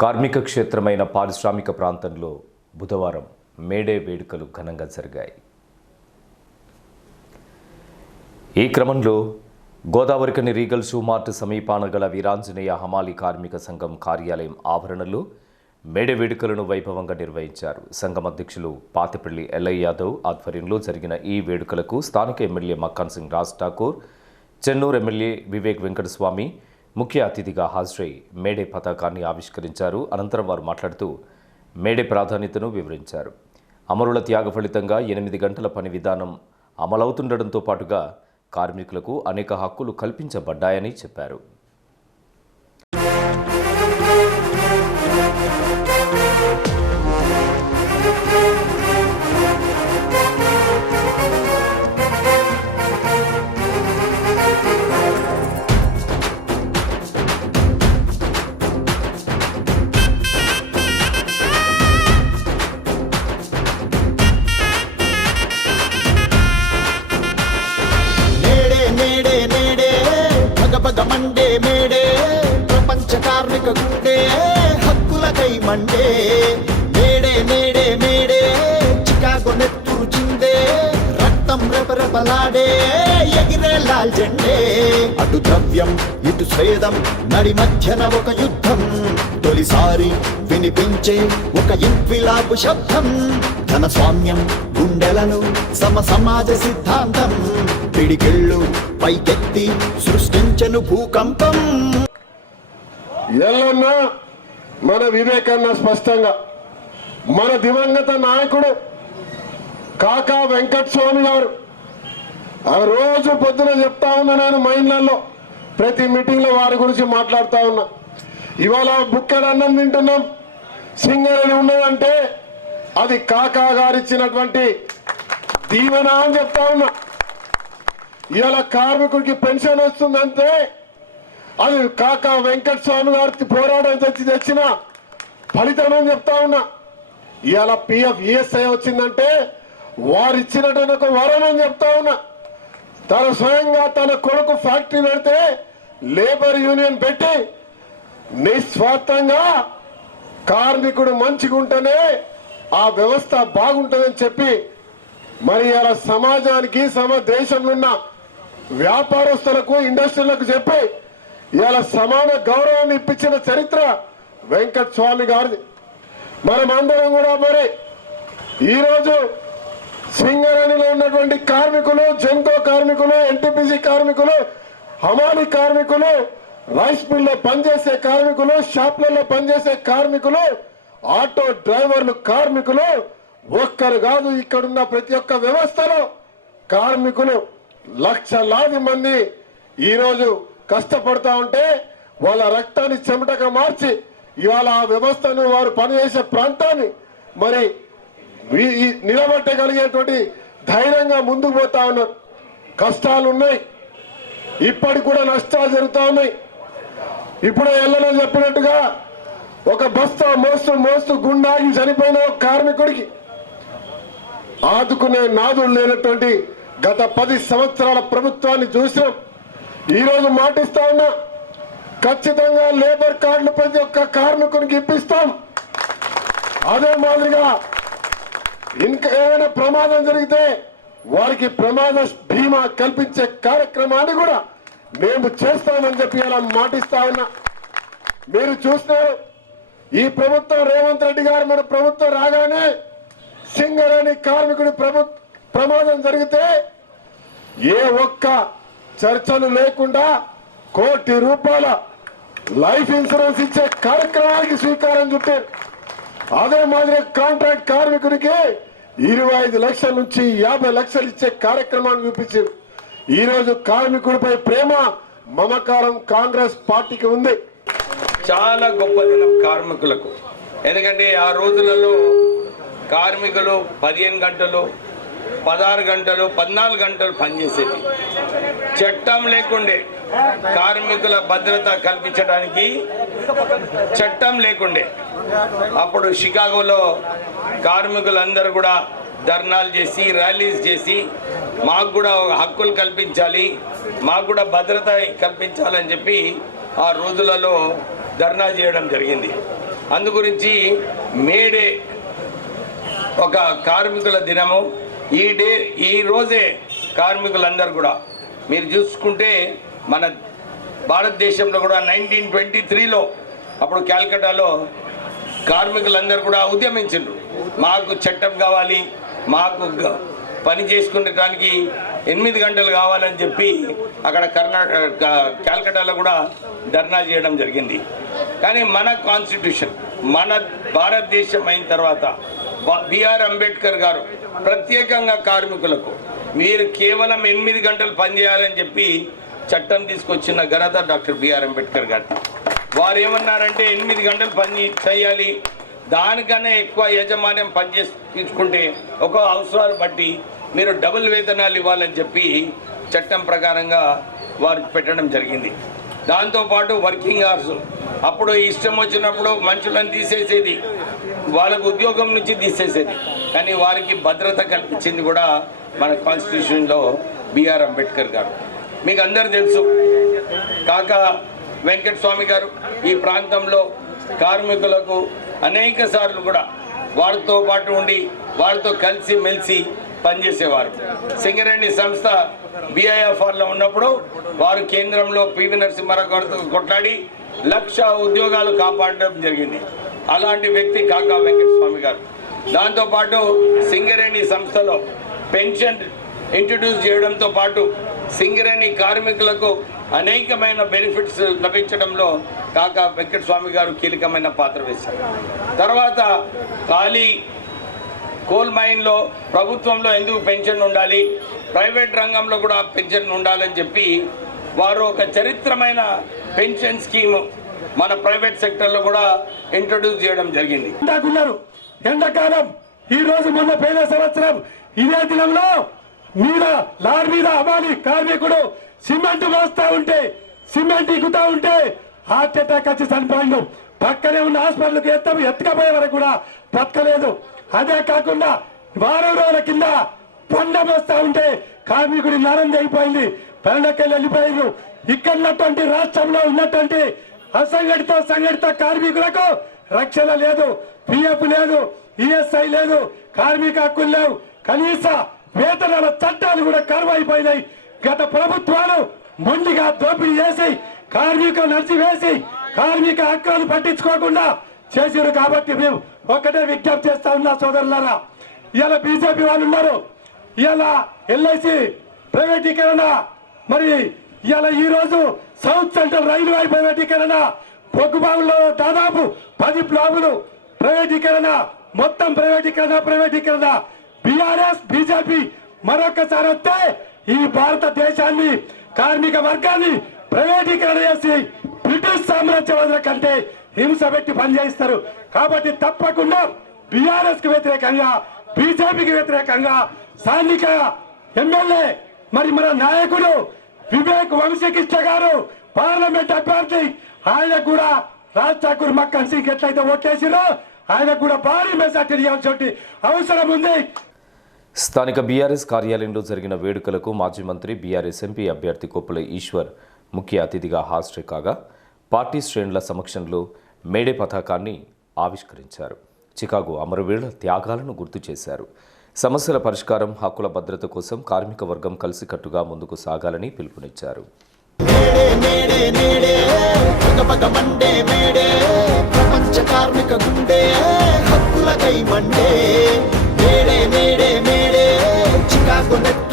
కార్మిక క్షేత్రమైన పారిశ్రామిక ప్రాంతంలో బుధవారం మేడే వేడుకలు ఘనంగా జరిగాయి. ఈ క్రమంలో గోదావరికని రీగల్ షూ మార్ట్ సమీపాన గల వీరాంజనేయ హమాలి కార్మిక సంఘం కార్యాలయం ఆవరణలో మేడే వేడుకలను వైభవంగా నిర్వహించారు. సంఘం అధ్యక్షులు పాతిపల్లి ఎల్ఐ యాదవ్ ఆధ్వర్యంలో జరిగిన ఈ వేడుకలకు స్థానిక ఎమ్మెల్యే మక్కాన్ సింగ్ రాజ్ ఠాకూర్ చెన్నూరు ఎమ్మెల్యే వివేక్ వెంకటస్వామి ముఖ్య అతిథిగా హాజరై మేడే పతాకాన్ని ఆవిష్కరించారు. అనంతరం వారు మాట్లాడుతూ మేడే ప్రాధాన్యతను వివరించారు. అమరుల త్యాగ ఫలితంగా ఎనిమిది గంటల పని విధానం అమలవుతుండటంతో పాటుగా కార్మికులకు అనేక హక్కులు కల్పించబడ్డాయని చెప్పారు. రెపరెపలాడే ఎగిరే లాల్ జెండే. అటు ద్రవ్యం ఇటు స్వేదం నడి మధ్యన ఒక యుద్ధం. తొలిసారి వినిపించే ఒక ఇంక్విలాబు శబ్దం. ధన స్వామ్యం గుండెలను సమ సమాజ సిద్ధాంతం. పిడికిళ్ళు పైకెత్తి సృష్టించను భూకంపం. ఎల్లన్నా మన వివేకన్న స్పష్టంగా మన దివంగత నాయకుడు కాకా వెంకట స్వామి గారు ఆ రోజు పొద్దున చెప్తా ఉన్నా నేను మైండ్లలో. ప్రతి మీటింగ్లో వారి గురించి మాట్లాడుతా ఉన్నా. ఇవాళ బుక్కెడు అన్నం తింటున్నాం. సింగరేణి ఉన్నదంటే అది కాకా గారు ఇచ్చినటువంటి దీవెన అని చెప్తా ఉన్నా. ఇవాళ కార్మికుడికి పెన్షన్ వస్తుందంటే అది కాకా వెంకట స్వామి గారికి పోరాటం తెచ్చి తెచ్చిన ఫలితం అని చెప్తా ఉన్నా. ఇవాళ పిఎఫ్ ఈఎస్ఐ వచ్చిందంటే వారు ఇచ్చినటువంటి ఒక వరం అని చెప్తా ఉన్నా. తన స్వయంగా తన కొడుకు ఫ్యాక్టరీ పెడితే లేబర్ యూనియన్ పెట్టి నిస్వార్థంగా కార్మికుడు మంచిగా ఉంటేనే ఆ వ్యవస్థ బాగుంటుందని చెప్పి మరి అలా సమాజానికి సమ దేశంలో ఉన్న వ్యాపారస్తులకు ఇండస్ట్రీలకు చెప్పి ఇలా సమాన గౌరవాన్ని ఇప్పించిన చరిత్ర వెంకట స్వామి గారిది. మనం అందరం కూడా మరి ఈరోజు సింగరేణిలో ఉన్నటువంటి కార్మికులు జెన్కో కార్మికులు ఎన్టీపీసీ కార్మికులు హమాలి కార్మికులు రైస్ మిల్లో పనిచేసే కార్మికులు షాప్లలో పనిచేసే కార్మికులు ఆటో డ్రైవర్లు కార్మికులు ఒక్కరు కాదు ఇక్కడున్న ప్రతి ఒక్క వ్యవస్థలో కార్మికులు లక్షలాది మంది ఈరోజు కష్టపడతా ఉంటే వాళ్ళ రక్తాన్ని చెమటగా మార్చి ఇవాళ ఆ వ్యవస్థను వారు పనిచేసే ప్రాంతాన్ని మరి నిలబెట్టగలిగేటువంటి ధైర్యంగా ముందుకు పోతా ఉన్నారు. కష్టాలు ఉన్నాయి ఇప్పటికి కూడా నష్టాలు జరుగుతూ ఉన్నాయి. ఇప్పుడు ఎల్లలో చెప్పినట్టుగా ఒక బస్తా మోస్తూ మోస్తూ గుండాగి చనిపోయిన ఒక కార్మికుడికి ఆదుకునే నాదులు లేనటువంటి గత పది సంవత్సరాల ప్రభుత్వాన్ని చూసినాం. ఈరోజు మాటిస్తా ఉన్నా ఖచ్చితంగా లేబర్ కార్డులు ప్రతి ఒక్క కార్మికునికి ఇప్పిస్తాం. అదే మాదిరిగా ఇంకా ఏమైనా ప్రమాదం జరిగితే వారికి ప్రమాద బీమా కల్పించే కార్యక్రమాన్ని కూడా మేము చేస్తామని చెప్పి అలా మాటిస్తా ఉన్నా. మీరు చూస్తారు ఈ ప్రభుత్వం రేవంత్ రెడ్డి గారు మన ప్రభుత్వం రాగానే సింగరేణి కార్మికుడి ప్రభు ప్రమాదం జరిగితే ఏ ఒక్క చర్చలు లేకుండా కోటి రూపాయల లైఫ్ ఇన్సూరెన్స్ ఇచ్చే కార్యక్రమానికి స్వీకారం చుట్టారు. అదే మాదిరి కాంట్రాక్ట్ కార్మికుడికి ఇరవై ఐదు లక్షల నుంచి యాభై లక్షలు ఇచ్చే కార్యక్రమాన్ని చూపించారు. ఈ రోజు కార్మికుడిపై ప్రేమ మమకారం కాంగ్రెస్ పార్టీకి ఉంది. చాలా గొప్ప దినం కార్మికులకు. ఎందుకంటే ఆ రోజులలో కార్మికులు పదిహేను గంటలు పదహారు గంటలు పద్నాలుగు గంటలు పనిచేసేది. చట్టం లేకుండే కార్మికుల భద్రత కల్పించడానికి చట్టం లేకుండే. అప్పుడు షికాగోలో కార్మికులందరూ కూడా ధర్నాలు చేసి ర్యాలీస్ చేసి మాకు కూడా హక్కులు కల్పించాలి మాకు కూడా భద్రత కల్పించాలని చెప్పి ఆ రోజులలో ధర్నా చేయడం జరిగింది. అందు గురించి మేడే ఒక కార్మికుల దినము. ఈ డే ఈ రోజే కార్మికులందరూ కూడా మీరు చూసుకుంటే మన భారతదేశంలో కూడా నైన్టీన్ ట్వంటీ త్రీలో అప్పుడు క్యాల్కటాలో కార్మికులందరూ కూడా ఉద్యమించారు మాకు చట్టం కావాలి మాకు పని చేసుకునేటానికి ఎనిమిది గంటలు కావాలని చెప్పి అక్కడ కర్ణాటక క్యాల్కటాలో కూడా ధర్నా చేయడం జరిగింది. కానీ మన కాన్స్టిట్యూషన్ మన భారతదేశం అయిన తర్వాత బిఆర్ అంబేద్కర్ గారు ప్రత్యేకంగా కార్మికులకు మీరు కేవలం ఎనిమిది గంటలు పనిచేయాలని చెప్పి చట్టం తీసుకొచ్చిన ఘనత డాక్టర్ బిఆర్ అంబేద్కర్ గారు వారు ఏమన్నారంటే ఎనిమిది గంటలు పని చేయాలి. దానికన్నా ఎక్కువ యాజమాన్యం పనిచేసి తీసుకుంటే ఒక అవసరాలు బట్టి మీరు డబుల్ వేతనాలు ఇవ్వాలని చెప్పి చట్టం ప్రకారంగా వారు పెట్టడం జరిగింది. దాంతోపాటు వర్కింగ్ అవర్స్. అప్పుడు ఇష్టం వచ్చినప్పుడు మనుషులను తీసేసేది. వాళ్ళకు ఉద్యోగం నుంచి తీసేసేది. కానీ వారికి భద్రత కల్పించింది కూడా మన కాన్స్టిట్యూషన్లో బిఆర్ అంబేద్కర్ గారు. మీకు అందరు తెలుసు. కాక వెంకట స్వామి గారు ఈ ప్రాంతంలో కార్మికులకు అనేక సార్లు కూడా వారితో పాటు ఉండి వారితో కలిసి మెలిసి పనిచేసేవారు. సింగరేణి సంస్థ బిఐఎఫ్ఆర్లో ఉన్నప్పుడు వారు కేంద్రంలో పివి నరసింహారావు గారితో కొట్లాడి లక్ష ఉద్యోగాలు కాపాడడం జరిగింది. అలాంటి వ్యక్తి కాకా వెంకట స్వామి గారు దాంతోపాటు సింగరేణి సంస్థలో పెన్షన్ ఇంట్రడ్యూస్ చేయడంతో పాటు సింగరేణి కార్మికులకు అనేకమైన బెనిఫిట్స్ లభించడంలో కాకా వెంకట స్వామి గారు కీలకమైన పాత్ర వేశారు. తర్వాత ఖాళీ కోల్ మైన్లో ప్రభుత్వంలో ఎందుకు పెన్షన్ ఉండాలి? ప్రైవేట్ రంగంలో కూడా పెన్షన్ ఉండాలని చెప్పి వారు ఒక చరిత్రమైన పెన్షన్ స్కీమ్ మన ప్రైవేట్ సెక్టర్లో కూడా ఇంట్రడ్యూస్ చేయడం జరిగింది. ఎండాకాలం ఈ రోజు మొన్న పేద సంవత్సరం. ఇదే దినంలో మీద లారీ మీద అమాలి కార్మికుడు సిమెంట్ మోస్తా ఉంటే సిమెంట్ ఇగుతా ఉంటే హార్ట్ అటాక్ వచ్చి చనిపోయిండు. పక్కనే ఉన్న హాస్పిటల్కి ఎత్త ఎత్తకపోయే వరకు కూడా బతకలేదు. అదే కాకుండా వారం రోజుల కింద పండ మోస్తా ఉంటే కార్మికుడి నరం తెగిపోయింది. పండకెళ్ళి వెళ్ళిపోయారు ఇక్కడ ఉన్నటువంటి రాష్ట్రంలో ఉన్నటువంటి అసంఘటిత సంఘటిత కార్మికులకు రక్షణ లేదు పిఎఫ్ లేదు ఈఎస్ఐ లేదు కార్మిక హక్కులు లేవు. కనీస వేతనాల చట్టాలు కూడా కరువైపోయినాయి. గత ప్రభుత్వాలు మొండిగా దోపిడీ చేసి కార్మికులు నడిచివేసి కార్మిక హక్కులను పట్టించుకోకుండా చేసారు కాబట్టి మేము ఒకటే విజ్ఞప్తి చేస్తా ఉన్నా సోదరులారా. ఇలా బీజేపీ వాళ్ళు ఉన్నారు. ఇలా ఎల్ఐసి ప్రైవేటీకరణ మరి ఇలా ఈ రోజు సౌత్ సెంట్రల్ రైల్వే ప్రైవేటీకరణ బొగ్గుబావుల్లో దాదాపు పది ప్లాబులు ప్రైవేటీకరణ మొత్తం ప్రైవేటీకరణ ప్రైవేటీకరణ. బీఆర్ఎస్ బీజేపీ మరొకసారి వస్తే ఈ భారతదేశాన్ని కార్మిక వర్గాన్ని ప్రైవేటీకరణ చేసి బ్రిటిష్ సామ్రాజ్యవాదుల కంటే హింస పెట్టి పనిచేయిస్తారు. కాబట్టి తప్పకుండా బీఆర్ఎస్కి వ్యతిరేకంగా బీజేపీకి వ్యతిరేకంగా స్థానిక ఎమ్మెల్యే మరి మన నాయకుడు వివేక్ వంశీకృష్ణ గారు పార్లమెంట్ అభ్యర్థి ఆయన కూడా రాజ్ ఠాకూర్ మక్కన్ సింగ్ ఎట్లయితే ఓటేసిరో ఆయన కూడా భారీ మెజార్టీ ఇవ్వాల్సిన అవసరం ఉంది. స్థానిక బీఆర్ఎస్ కార్యాలయంలో జరిగిన వేడుకలకు మాజీ మంత్రి బీఆర్ఎస్ ఎంపీ అభ్యర్థి కొప్పుల ఈశ్వర్ ముఖ్య అతిథిగా హాజరు కాగా పార్టీ శ్రేణుల సమక్షంలో మేడే పతాకాన్ని ఆవిష్కరించారు. చికాగో అమరవీరుల త్యాగాలను గుర్తు చేశారు. సమస్యల పరిష్కారం హక్కుల భద్రత కోసం కార్మిక వర్గం కలిసికట్టుగా ముందుకు సాగాలని పిలుపునిచ్చారు. నేడే ప్రపంచ కార్మిక గుండె. చికాకు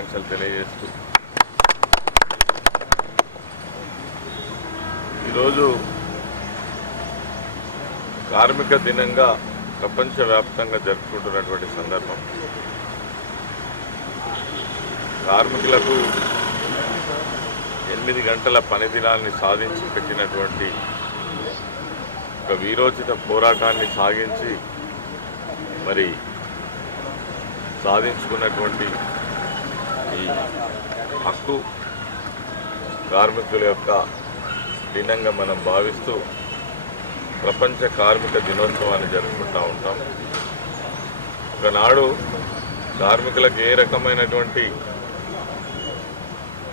శుభాకాంక్షలు తెలియజేస్తూ ఈరోజు కార్మిక దినంగా ప్రపంచవ్యాప్తంగా జరుపుకుంటున్నటువంటి సందర్భం. కార్మికులకు ఎనిమిది గంటల పని దినాన్ని సాధించి పెట్టినటువంటి ఒక వీరోచిత పోరాటాన్ని సాగించి మరి సాధించుకున్నటువంటి ఈ హక్కు కార్మికుల యొక్క దినంగా మనం భావిస్తూ ప్రపంచ కార్మిక దినోత్సవాన్ని జరుపుకుంటూ ఉంటాం. ఒకనాడు కార్మికులకు ఏ రకమైనటువంటి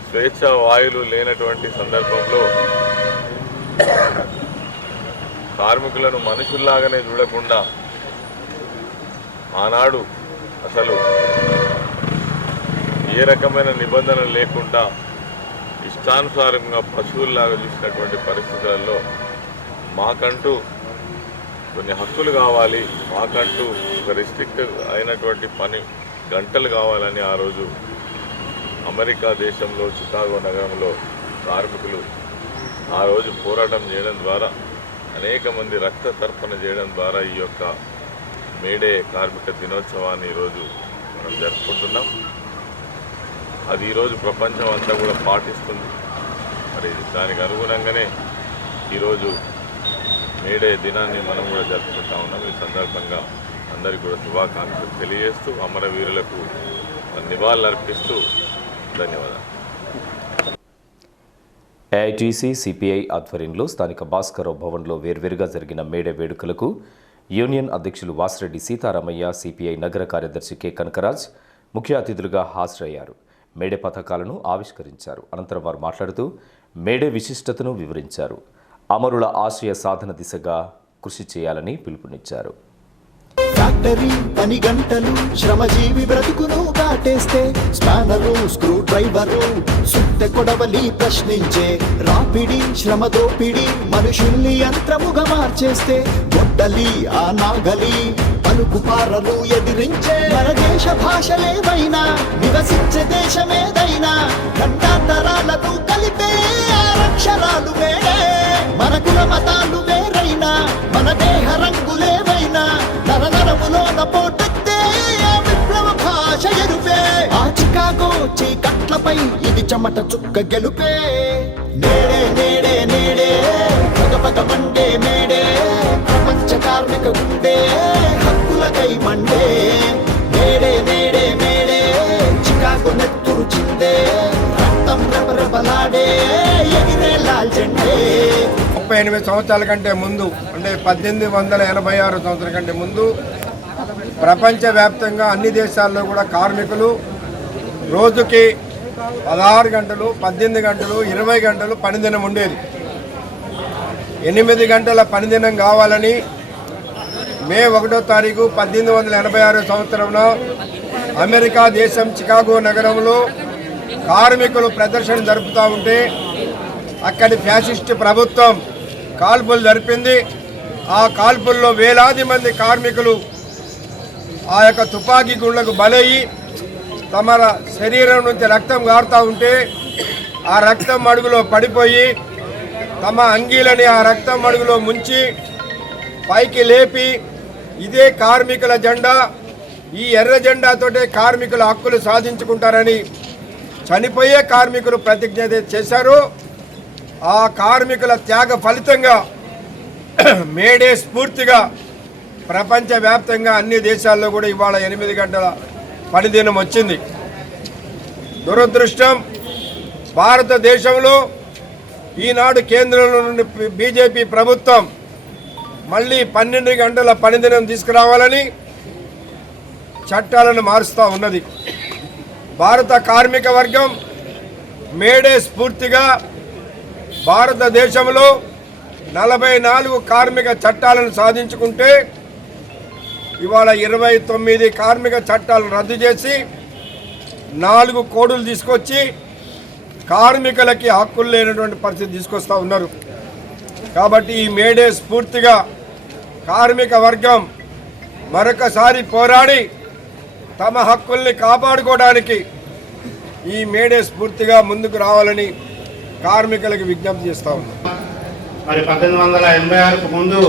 స్వేచ్ఛ వాయువులు లేనటువంటి సందర్భంలో కార్మికులను మనుషుల్లాగానే చూడకుండా ఆనాడు అసలు ఏ రకమైన నిబంధనలు లేకుండా ఇష్టానుసారంగా పశువుల్లాగా చూసినటువంటి పరిస్థితులలో మాకంటూ కొన్ని హక్కులు కావాలి మాకంటూ ఒక రిస్ట్రిక్ట్ అయినటువంటి పని గంటలు కావాలని ఆ రోజు అమెరికా దేశంలో చికాగో నగరంలో కార్మికులు ఆ రోజు పోరాటం చేయడం ద్వారా అనేక మంది రక్త తర్పణ చేయడం ద్వారా ఈ యొక్క మేడే కార్మిక దినోత్సవాన్ని ఈరోజు మనం జరుపుకుంటున్నాం. అది ఈరోజు ప్రపంచం అంతా కూడా పాటిస్తుంది. మరి దానికి అనుగుణంగానే ఈరోజు మేడే దినాన్ని మనం కూడా జరుపుకుంటా ఉన్నాం. ఈ సందర్భంగా అందరికీ కూడా శుభాకాంక్షలు తెలియజేస్తూ అమరవీరులకు నివాళులర్పిస్తూ ధన్యవాదాలు. ఏఐటీసీ సిపిఐ ఆధ్వర్యంలో స్థానిక భాస్కర్ భవన్లో వేర్వేరుగా జరిగిన మేడే వేడుకలకు యూనియన్ అధ్యక్షులు వాసిరెడ్డి సీతారామయ్య సిపిఐ నగర కార్యదర్శి కె కనకరాజ్ ముఖ్య అతిథులుగా హాజరయ్యారు. మేడే పథకాలను ఆవిష్కరించారు. అనంతరం వారు మాట్లాడుతూ మేడే విశిష్టతను వివరించారు. అమరుల ఆశయ సాధన దిశగా కృషి చేయాలని పిలుపునిచ్చారు. ఫ్యాక్టరీ పని గంటలు శ్రమజీవి బ్రతుకును దాటేస్తే స్పానరు స్క్రూ డ్రైవరు సుట్టె కొడవలి ప్రశ్నించే రాపిడి శ్రమ దోపిడి మనుషుల్ని యంత్రముగా మార్చేస్తే గొడ్డలి ఆ నాగలి పలుకు పారలు ఎదిరించే మన దేశ భాషలేవైనా నివసించే దేశమేదైనా ఖండాంతరాలను కలిపే అక్షరాలు వేరే. మన కుల మతాలు వేరైనా మన దేహ రంగులేవైనా నరనరములోన పోటెత్తే విప్లవ భాష ఎరుపే. ఆ చికాగో చీకట్లపై ఇది చెమట చుక్క గెలుపే. నేడే నేడే నేడే పగ పగ మండే మేడే ప్రపంచ కార్మిక గుండె. హక్కులకై మండే. నేడే నేడే మేడే. చికాగో నెత్తురు చిందే. రక్తం రెపరెపలాడే ఎగిరే లాల్ ముప్పై ఎనిమిది సంవత్సరాల కంటే ముందు అంటే పద్దెనిమిది వందల ఎనభై ఆరు సంవత్సరాల కంటే ముందు ప్రపంచవ్యాప్తంగా అన్ని దేశాల్లో కూడా కార్మికులు రోజుకి పదహారు గంటలు పద్దెనిమిది గంటలు ఇరవై గంటలు పనిదినం ఉండేది. ఎనిమిది గంటల పనిదినం కావాలని మే ఒకటో తారీఖు పద్దెనిమిది వందల ఎనభై ఆరు సంవత్సరంలో అమెరికా దేశం చికాగో నగరంలో కార్మికులు ప్రదర్శన జరుపుతూ ఉంటే అక్కడి ఫ్యాసిస్ట్ ప్రభుత్వం కాల్పులు జరిపింది. ఆ కాల్పుల్లో వేలాది మంది కార్మికులు ఆ యొక్క తుపాకీ గుళ్ళకు బలయ్యి తమ శరీరం నుంచి రక్తం గారుతూ ఉంటే ఆ రక్తం అడుగులో పడిపోయి తమ అంగీలని ఆ రక్తం అడుగులో ముంచి పైకి లేపి ఇదే కార్మికుల జెండా. ఈ ఎర్ర జెండాతోటే కార్మికుల హక్కులు సాధించుకుంటారని చనిపోయే కార్మికులు ప్రతిజ్ఞ చేశారు. ఆ కార్మికుల త్యాగ ఫలితంగా మేడే స్ఫూర్తిగా ప్రపంచవ్యాప్తంగా అన్ని దేశాల్లో కూడా ఇవాళ ఎనిమిది గంటల పనిదినం వచ్చింది. దురదృష్టం భారతదేశంలో ఈనాడు కేంద్రంలో నుండి బీజేపీ ప్రభుత్వం మళ్ళీ పన్నెండు గంటల పని దినం తీసుకురావాలని చట్టాలను మారుస్తూ ఉన్నది. భారత కార్మిక వర్గం మేడే స్ఫూర్తిగా భారతదేశంలో నలభై నాలుగు కార్మిక చట్టాలను సాధించుకుంటే ఇవాళ ఇరవై తొమ్మిది కార్మిక చట్టాలను రద్దు చేసి నాలుగు కోడులు తీసుకొచ్చి కార్మికులకి హక్కులు లేనటువంటి పరిస్థితి తీసుకొస్తా ఉన్నారు. కాబట్టి ఈ మేడే స్ఫూర్తిగా కార్మిక వర్గం మరొకసారి పోరాడి తమ హక్కుల్ని కాపాడుకోవడానికి ఈ మేడే స్ఫూర్తిగా ముందుకు రావాలని కార్మికులకు విజ్ఞప్తి చేస్తా ఉన్నాం. మరి పద్దెనిమిది వందల ఎనభై ఆరుకు ముందు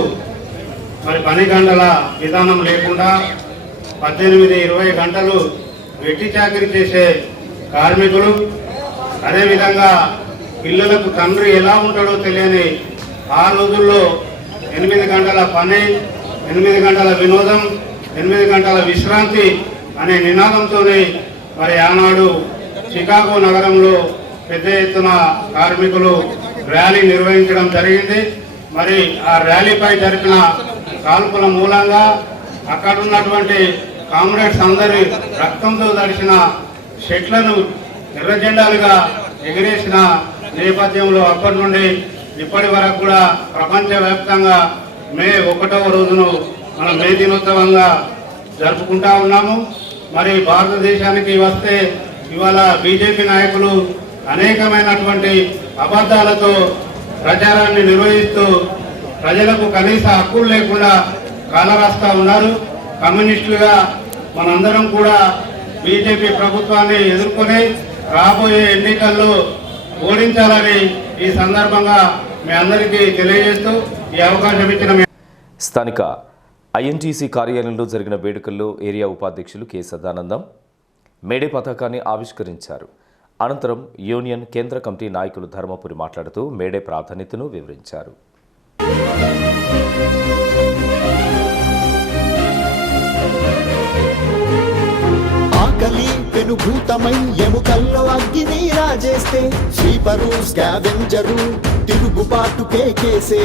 మరి పని గంటల విధానం లేకుండా పద్దెనిమిది ఇరవై గంటలు వెట్టి చాకరీ చేసే కార్మికులు అదేవిధంగా పిల్లలకు తండ్రి ఎలా ఉంటాడో తెలియని ఆ రోజుల్లో ఎనిమిది గంటల పని ఎనిమిది గంటల వినోదం ఎనిమిది గంటల విశ్రాంతి అనే నినాదంతోనే మరి ఆనాడు చికాగో నగరంలో పెద్ద ఎత్తున కార్మికులు ర్యాలీ నిర్వహించడం జరిగింది. మరి ఆ ర్యాలీపై జరిపిన కాల్పుల మూలంగా అక్కడ ఉన్నటువంటి కామ్రేడ్స్ అందరి రక్తంతో తడిసిన షెట్లను ఎర్రజెండాలుగా ఎగిరేసిన నేపథ్యంలో అప్పటి నుండి ఇప్పటి వరకు కూడా ప్రపంచవ్యాప్తంగా మే ఒకటవ రోజును మనం మే దినోత్సవంగా జరుపుకుంటా ఉన్నాము. మరి భారతదేశానికి వస్తే ఇవాళ బీజేపీ నాయకులు అనేకమైనటువంటి అబద్ధాలతో ప్రచారాన్ని నిర్వహిస్తూ ప్రజలకు కనీస హక్కులు లేకుండా కాలరాస్తా ఉన్నారు. కమ్యూనిస్టులుగా మనందరం కూడా బీజేపీ ప్రభుత్వాన్ని ఎదుర్కొని రాబోయే ఎన్నికల్లో ఓడించాలని ఈ సందర్భంగా మీ అందరికీ తెలియజేస్తూ ఈ అవకాశం ఇచ్చిన మీ స్థానిక ఐఎన్టీసీ కార్యాలయంలో జరిగిన వేడుకల్లో ఏరియా ఉపాధ్యక్షులు కె సదానందం మేడే పతాకాన్ని ఆవిష్కరించారు. అనంతరం యూనియన్ కేంద్ర కమిటీ నాయకులు ధర్మపురి మాట్లాడుతూ మేడే ప్రాధాన్యతను వివరించారు. ఆకలి పెనుభూతమై ఎముకల్లో అగ్గిని రాజేస్తే స్వీపరు స్కావెంజరు. తిరుగుబాటు కేకేసే.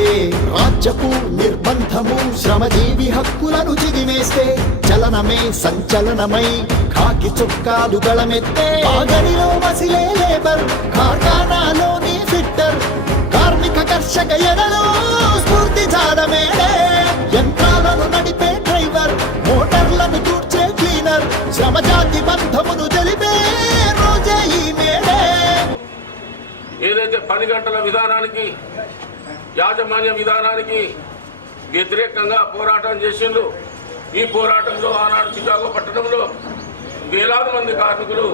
రాజ్యపు నిర్బంధము శ్రమజీవి హక్కులను చిదిమేస్తే. చలనమే సంచలనమై కాకి చొక్కాలు గళమెత్తే. ఆగడిలో మసిలే లేబర్ కార్ఖానాలోని ఫిట్టర్. కార్మిక కర్షక ఎడలో స్ఫూర్తి జాడమే యంత్రాలను నడిపే డ్రైవర్ మోటార్లను తూర్చే క్లీనర్. శ్రమజాతి బంధమును ఏదైతే పని గంటల విధానానికి యాజమాన్య విధానానికి వ్యతిరేకంగా పోరాటం చేసిండ్రు. ఈ పోరాటంలో ఆనాడు చికాగో పట్టణంలో వేలాది మంది కార్మికులు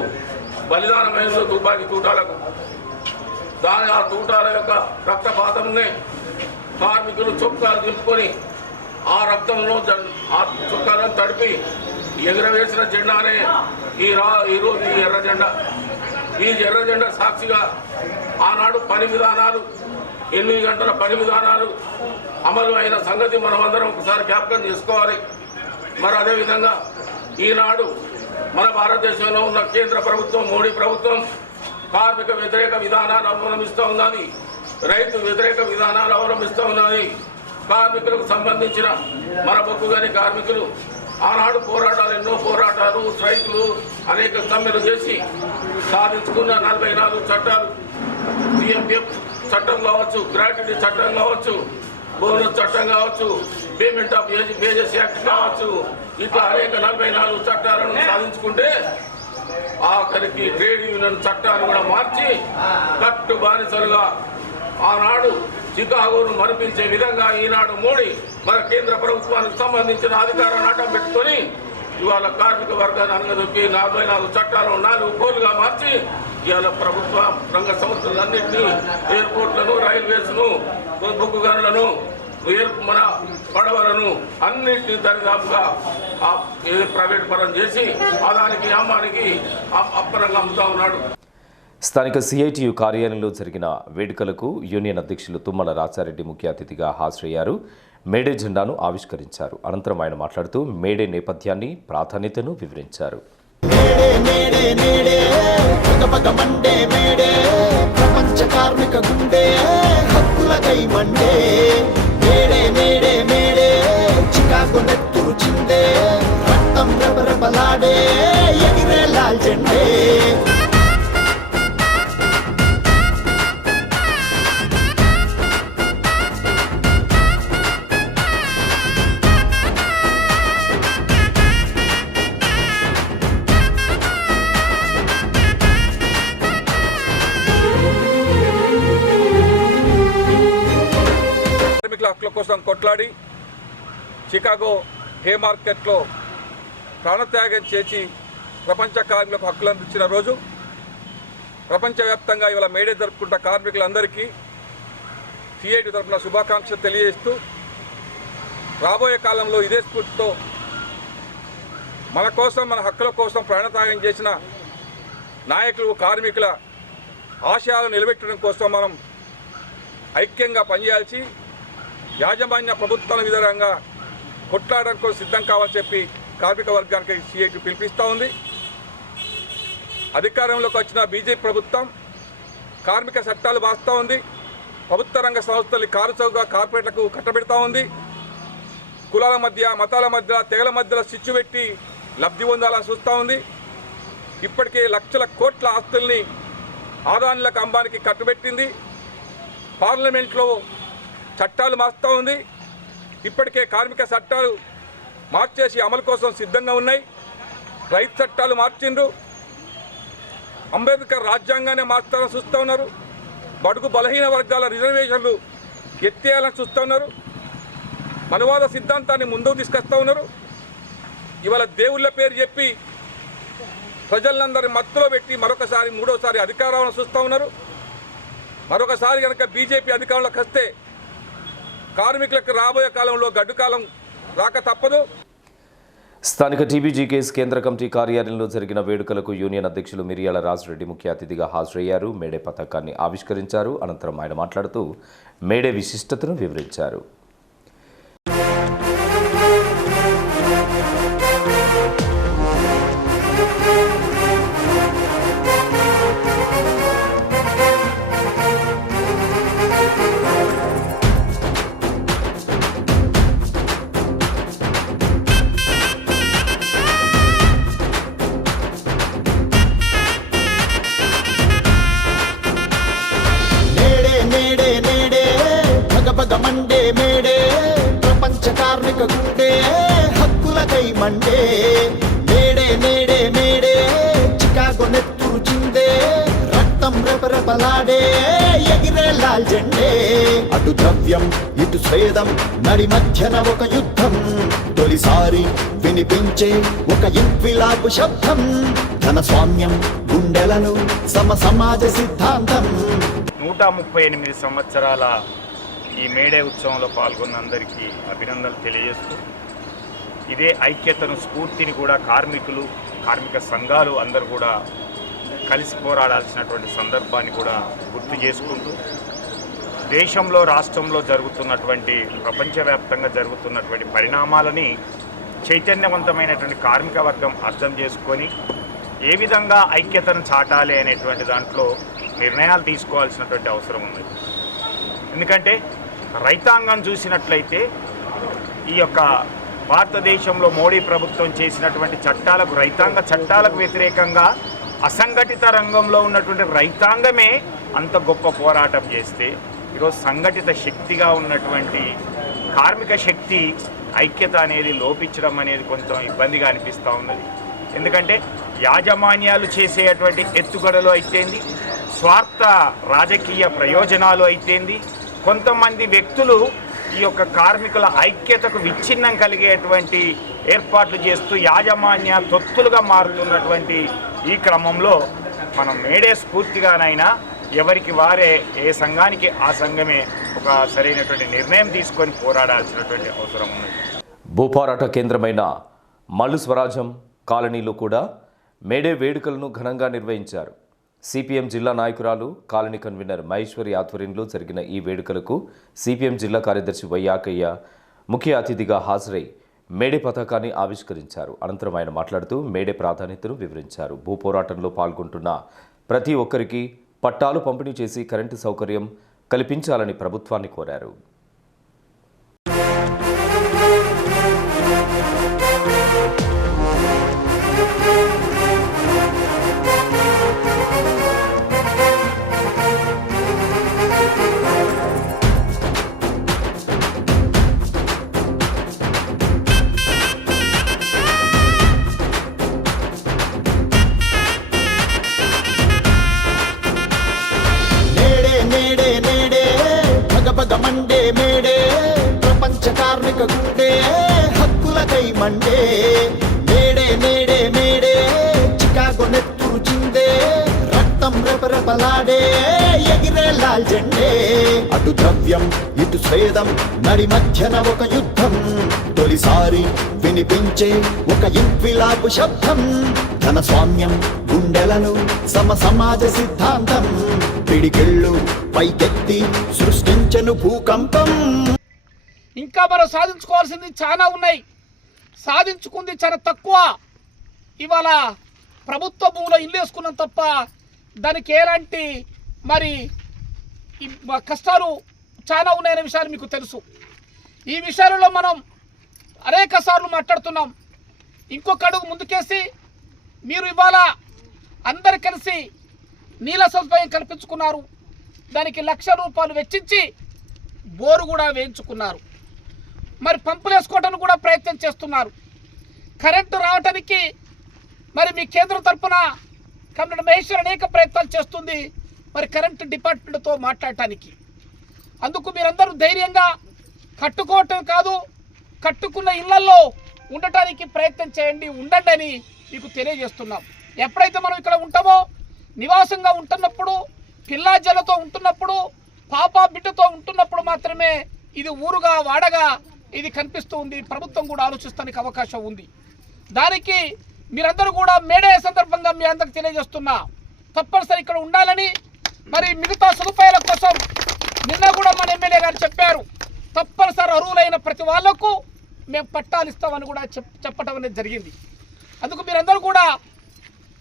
బలిదానమైన తుపాకి తూటాలకు. దాని ఆ తూటాల యొక్క రక్తపాతంనే కార్మికులు చొక్కాలు దింపుకొని ఆ రక్తంలో ఆ చొక్కాలను తడిపి ఎగురవేసిన జెండానే ఈ రా ఈరోజు ఈ ఎర్ర జెండా. ఈ ఎర్ర జెండా సాక్షిగా ఆనాడు పని విధానాలు ఎనిమిది గంటల పని విధానాలు అమలు అయిన సంగతి మనమందరం ఒకసారి జ్ఞాపకం చేసుకోవాలి. మరి అదేవిధంగా ఈనాడు మన భారతదేశంలో ఉన్న కేంద్ర ప్రభుత్వం మోడీ ప్రభుత్వం కార్మిక వ్యతిరేక విధానాలు అవలంబిస్తూ ఉన్నది రైతు వ్యతిరేక విధానాలు అవలంబిస్తూ ఉన్నది కార్మికులకు సంబంధించిన మన బొక్కు కార్మికులు ఆనాడు పోరాటాలు ఎన్నో పోరాటాలు స్ట్రైకులు అనేక సమ్మెలు చేసి సాధించుకున్న నలభై నాలుగు చట్టాలు. సిఎంపిఎఫ్ చట్టం కావచ్చు గ్రాట్యుటీ చట్టం కావచ్చు బోనస్ చట్టం కావచ్చు payment of age wages act కావచ్చు. ఇట్లా అనేక నలభై నాలుగు చట్టాలను సాధించుకుంటే ఆఖరికి ట్రేడ్ యూనియన్ చట్టాన్ని కూడా మార్చి కట్టు బానిసలుగా ఆనాడు చికాగోను మరిపించే విధంగా ఈనాడు మోడీ మన కేంద్ర ప్రభుత్వానికి సంబంధించిన అధికారాన్ని అడ్డం పెట్టుకొని ఇవాళ కార్మిక వర్గాన్ని అనగదొక్కి నలభై నాలుగు చట్టాలు నాలుగు కోలుగా మార్చి ఇవాళ ప్రభుత్వ రంగ సంస్థలన్నింటినీ ఎయిర్పోర్ట్లను రైల్వేస్ను బొగ్గు గనులను మన పడవలను అన్నింటినీ దరిదాపుగా ఆ ప్రైవేట్ పరం చేసి అదానికి అమ్మానికి అప్పరంగా అమ్ముతా ఉన్నాడు. స్థానిక సిఐటియు కార్యాలయంలో జరిగిన వేడుకలకు యూనియన్ అధ్యక్షులు తుమ్మల రాచారెడ్డి ముఖ్య అతిథిగా హాజరయ్యారు. మేడే జెండాను ఆవిష్కరించారు. అనంతరం ఆయన మాట్లాడుతూ మేడే నేపథ్యాన్ని ప్రాధాన్యతను వివరించారు. మేడే మేడే మార్కెట్లో ప్రాణత్యాగం చేసి ప్రపంచ కార్మికులకు హక్కులు అందించిన రోజు ప్రపంచవ్యాప్తంగా ఇవాళ మేడే జరుపుకుంటున్న కార్మికులందరికీ సిఐటి తరఫున శుభాకాంక్షలు తెలియజేస్తూ రాబోయే కాలంలో ఇదే స్ఫూర్తితో మన కోసం మన హక్కుల కోసం ప్రాణత్యాగం చేసిన నాయకులు కార్మికుల ఆశయాలను నిలబెట్టడం కోసం మనం ఐక్యంగా పనిచేయాల్సి యాజమాన్య ప్రభుత్వాల విధంగా కొట్లాడడానికి సిద్ధం కావాలని చెప్పి కార్మిక వర్గానికి సిఐటి పిలిపిస్తూ ఉంది. అధికారంలోకి వచ్చిన బీజేపీ ప్రభుత్వం కార్మిక చట్టాలు వాస్తూ ఉంది. ప్రభుత్వ రంగ సంస్థలు కారుచౌగా కార్పొరేట్లకు కట్టబెడతా ఉంది. కులాల మధ్య మతాల మధ్య తెగల మధ్యలో చిచ్చు పెట్టి లబ్ధి పొందాలని చూస్తూ ఉంది. ఇప్పటికే లక్షల కోట్ల ఆస్తుల్ని ఆదానులకు అంబానికి కట్టుబెట్టింది. పార్లమెంట్లో చట్టాలు మార్స్తూ ఉంది. ఇప్పటికే కార్మిక చట్టాలు మార్చేసి అమలు కోసం సిద్ధంగా ఉన్నాయి. రైతు చట్టాలు మార్చిండ్రు. అంబేద్కర్ రాజ్యాంగాన్ని మార్చాలని చూస్తూ ఉన్నారు. బడుగు బలహీన వర్గాల రిజర్వేషన్లు ఎత్తేయాలని చూస్తూ ఉన్నారు. మనవాద సిద్ధాంతాన్ని ముందుకు తీసుకొస్తూ ఉన్నారు. ఇవాళ దేవుళ్ళ పేరు చెప్పి ప్రజలందరి మత్తులో పెట్టి మరొకసారి మూడోసారి అధికారంలో చూస్తూ ఉన్నారు. మరొకసారి కనుక బీజేపీ అధికారంలోకి వస్తే కార్మికులకు రాబోయే కాలంలో గడ్డు కాలం రాక తప్పదు. స్థానిక టీబీజీకేఎస్ కేంద్ర కమిటీ కార్యాలయంలో జరిగిన వేడుకలకు యూనియన్ అధ్యక్షులు మిరియాల రాజరెడ్డి ముఖ్య అతిథిగా హాజరయ్యారు. మేడే పథకాన్ని ఆవిష్కరించారు. అనంతరం ఆయన మాట్లాడుతూ మేడే విశిష్టతను వివరించారు. మండే నేడే నేడే మేడే. చికాగో నెత్తురు చిందే రక్తం రెపరెపలాడే ఎగిరే లాల్ జెండే అటు ద్రవ్యం ఇటు స్వేదం నడి మధ్యన ఒక యుద్ధం. తొలిసారి వినిపించే ఒక ఇంపిలాపు శబ్దం. ధన స్వామ్యం గుండెలను సమ సమాజ సిద్ధాంతం. నూట ముప్పై ఎనిమిది సంవత్సరాల ఈ మేడే ఉత్సవంలో పాల్గొన్న అందరికీ అభినందనలు తెలియజేస్తూ ఇదే ఐక్యతను స్ఫూర్తిని కూడా కార్మికులు కార్మిక సంఘాలు అందరూ కూడా కలిసి పోరాడాల్సినటువంటి సందర్భాన్ని కూడా గుర్తు చేసుకుంటూ దేశంలో రాష్ట్రంలో జరుగుతున్నటువంటి ప్రపంచవ్యాప్తంగా జరుగుతున్నటువంటి పరిణామాలని చైతన్యవంతమైనటువంటి కార్మిక వర్గం అర్థం చేసుకొని ఏ విధంగా ఐక్యతను చాటాలి అనేటువంటి దాంట్లో నిర్ణయాలు తీసుకోవాల్సినటువంటి అవసరం ఉంది ఎందుకంటే రైతాంగం చూసినట్లయితే ఈ యొక్క భారతదేశంలో మోడీ ప్రభుత్వం చేసినటువంటి చట్టాలకు రైతాంగ చట్టాలకు వ్యతిరేకంగా అసంఘటిత రంగంలో ఉన్నటువంటి రైతాంగమే అంత గొప్ప పోరాటం చేస్తే ఈరోజు సంఘటిత శక్తిగా ఉన్నటువంటి కార్మిక శక్తి ఐక్యత అనేది లోపించడం అనేది కొంచెం ఇబ్బందిగా అనిపిస్తూ ఉన్నది. ఎందుకంటే యాజమాన్యాలు చేసేటువంటి ఎత్తుగడలు అయితేంది స్వార్థ రాజకీయ ప్రయోజనాలు అయితేంది కొంతమంది వ్యక్తులు ఈ యొక్క కార్మికుల ఐక్యతకు విచ్ఛిన్నం కలిగేటువంటి ఏర్పాట్లు చేస్తూ యాజమాన్య తొత్తులుగా మారుతున్నటువంటి ఈ క్రమంలో మనం మేడే స్ఫూర్తిగానైనా ఎవరికి వారే ఏ సంఘానికి ఆ సంఘమే ఒక సరైనటువంటి నిర్ణయం తీసుకొని పోరాడాల్సినటువంటి అవసరం ఉంది. భూపోరాట కేంద్రమైన మల్లు స్వరాజ్యం కాలనీలో కూడా మేడే వేడుకలను ఘనంగా నిర్వహించారు. సిపిఎం జిల్లా నాయకురాలు కాలనీ కన్వీనర్ మహేశ్వరి ఆధ్వర్యంలో జరిగిన ఈ వేడుకలకు సిపిఎం జిల్లా కార్యదర్శి వైయాకయ్య ముఖ్య అతిథిగా హాజరై మేడే పథకాన్ని ఆవిష్కరించారు. అనంతరం ఆయన మాట్లాడుతూ మేడే ప్రాధాన్యతను వివరించారు. భూపోరాటంలో పాల్గొంటున్న ప్రతి ఒక్కరికి పట్టాలు పంపిణీ చేసి కరెంటు సౌకర్యం కల్పించాలని ప్రభుత్వాన్ని కోరారు. హక్కులకై మండే నేడే నేడే మేడే చికాగో నెత్తురుచిందే రక్తం రెపరెపలాడే ఎగిరే లాల్ జెండే అటు ద్రవ్యం ఇటు స్వేదం నడి మధ్యన ఒక యుద్ధం తొలిసారి వినిపించే ఒక ఇంపిలాపు శబ్దం ధన స్వామ్యం గుండెలను సమ సమాజ సిద్ధాంతం పిడికిళ్ళు పైకెత్తి సృష్టించను భూకంపం ఇంకా మనం సాధించుకోవాల్సింది చాలా ఉన్నాయి. సాధించుకుంది చాలా తక్కువ. ఇవాళ ప్రభుత్వ భూమిలో ఇల్లు వేసుకున్నాం తప్ప దానికి ఎలాంటి మరి కష్టాలు చాలా ఉన్నాయనే విషయాలు మీకు తెలుసు. ఈ విషయాలలో మనం అనేక సార్లు మాట్లాడుతున్నాం. ఇంకొక అడుగు ముందుకేసి మీరు ఇవాళ అందరు కలిసి నీళ్ళ సదుపాయం కల్పించుకున్నారు. దానికి లక్ష రూపాయలు వెచ్చించి బోరు కూడా వేయించుకున్నారు. మరి పంపులు వేసుకోవటానికి కూడా ప్రయత్నం చేస్తున్నారు. కరెంటు రావటానికి మరి మీ కేంద్రం తరపున కమిటీ మహేశ్వర్ అనేక ప్రయత్నాలు చేస్తుంది మరి కరెంటు డిపార్ట్మెంట్తో మాట్లాడటానికి. అందుకు మీరందరూ ధైర్యంగా కట్టుకోవటం కాదు కట్టుకున్న ఇళ్ళలో ఉండటానికి ప్రయత్నం చేయండి ఉండండి అని మీకు తెలియజేస్తున్నాం. ఎప్పుడైతే మనం ఇక్కడ ఉంటామో నివాసంగా ఉంటున్నప్పుడు పిల్లాజలతో ఉంటున్నప్పుడు పాప బిడ్డతో ఉంటున్నప్పుడు మాత్రమే ఇది ఊరుగా వాడగా ఇది కనిపిస్తూ ఉంది. ప్రభుత్వం కూడా ఆలోచిస్తానికి అవకాశం ఉంది. దానికి మీరందరూ కూడా మేడే సందర్భంగా మీ అందరికి తెలియజేస్తున్నా తప్పనిసరి ఇక్కడ ఉండాలని మరి మిగతా సదుపాయాల కోసం నిన్న కూడా మన ఎమ్మెల్యే గారు చెప్పారు. తప్పనిసరి అర్హులైన ప్రతి వాళ్ళకు మేము పట్టాలు ఇస్తామని కూడా చెప్పటం చెప్పడం అనేది జరిగింది. అందుకు మీరందరూ కూడా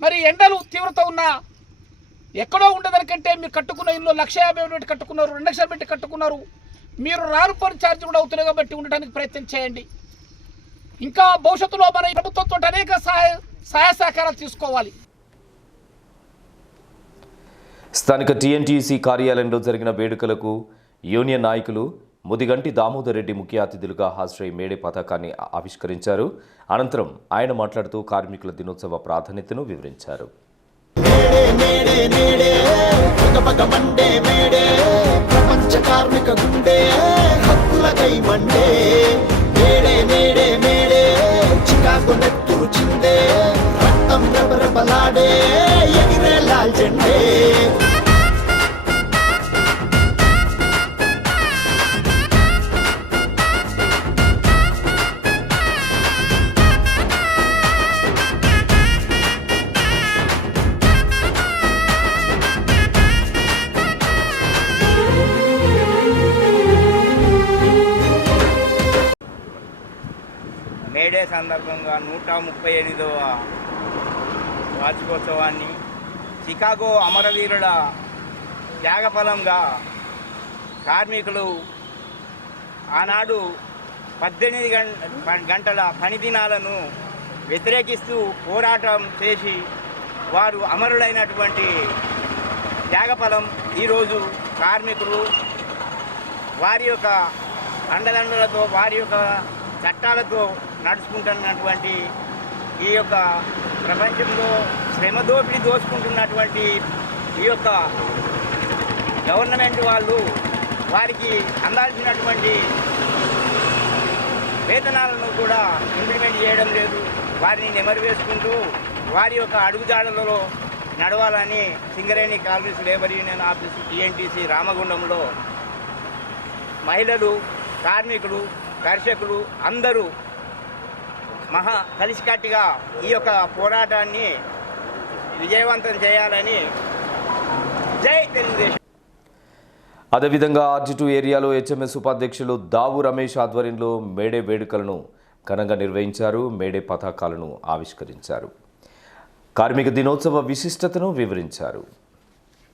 మరి ఎండలు తీవ్రత ఉన్న ఎక్కడో ఉండేదానికంటే మీరు కట్టుకున్న ఇల్లు లక్ష యాభై పెట్టి కట్టుకున్నారు రెండు లక్షలు పెట్టి కట్టుకున్నారు. మీరు రాను పని ఛార్జ్ కూడా అవుతున్నాయి కాబట్టి ఉండడానికి ప్రయత్నం చేయండి. ఇంకా భవిష్యత్తులో మన ప్రభుత్వంతో అనేక సహాయ సహాయ సహకారాలు తీసుకోవాలి. స్థానిక టీఎన్టీసీ కార్యాలయంలో జరిగిన వేడుకలకు యూనియన్ నాయకులు ముదిగంటి దామోదర్ రెడ్డి ముఖ్య అతిథులుగా హాజరై మేడే పథకాన్ని ఆవిష్కరించారు. అనంతరం ఆయన మాట్లాడుతూ కార్మికుల దినోత్సవ ప్రాధాన్యతను వివరించారు. పగపగ మండే మేడే. స్వచ్ఛ కార్మిక గుండె హక్కులకై మండే. నేడే నేడే మేడే చికాకు నెత్తురు చిందే. రక్తం రెపరెపలాడే ఎగిరే లాల్ జెండే. నూట ముప్పై ఎనిమిదవ వార్షికోత్సవాన్ని చికాగో అమరవీరుల త్యాగఫలంగా కార్మికులు ఆనాడు పద్దెనిమిది గం గంటల పనిదినాలను వ్యతిరేకిస్తూ పోరాటం చేసి వారు అమరులైనటువంటి త్యాగఫలం ఈరోజు కార్మికులు వారి యొక్క అండదండలతో వారి యొక్క చట్టాలతో నడుచుకుంటున్నటువంటి ఈ యొక్క ప్రపంచంలో శ్రమ దోపిడీ దోచుకుంటున్నటువంటి ఈ యొక్క గవర్నమెంట్ వాళ్ళు వారికి అందాల్సినటువంటి వేతనాలను కూడా ఇంప్లిమెంట్ చేయడం లేదు. వారిని నెమరు వేసుకుంటూ వారి యొక్క అడుగుజాడలలో నడవాలని Singareni Congress labour union office TNTC రామగుండంలో మహిళలు కార్మికులు దర్శకులు అందరూ మహా కలిసికట్టుగా ఈ యొక్క పోరాటాన్ని విజయవంతం చేయాలని జై తెలుగుదేశం. అదేవిధంగా ఆర్జిటు ఏరియాలో హెచ్ఎంఎస్ ఉపాధ్యక్షులు దావు రమేష్ ఆధ్వర్యంలో మేడే వేడుకలను ఘనంగా నిర్వహించారు. మేడే పతాకాలను ఆవిష్కరించారు. కార్మిక దినోత్సవ విశిష్టతను వివరించారు.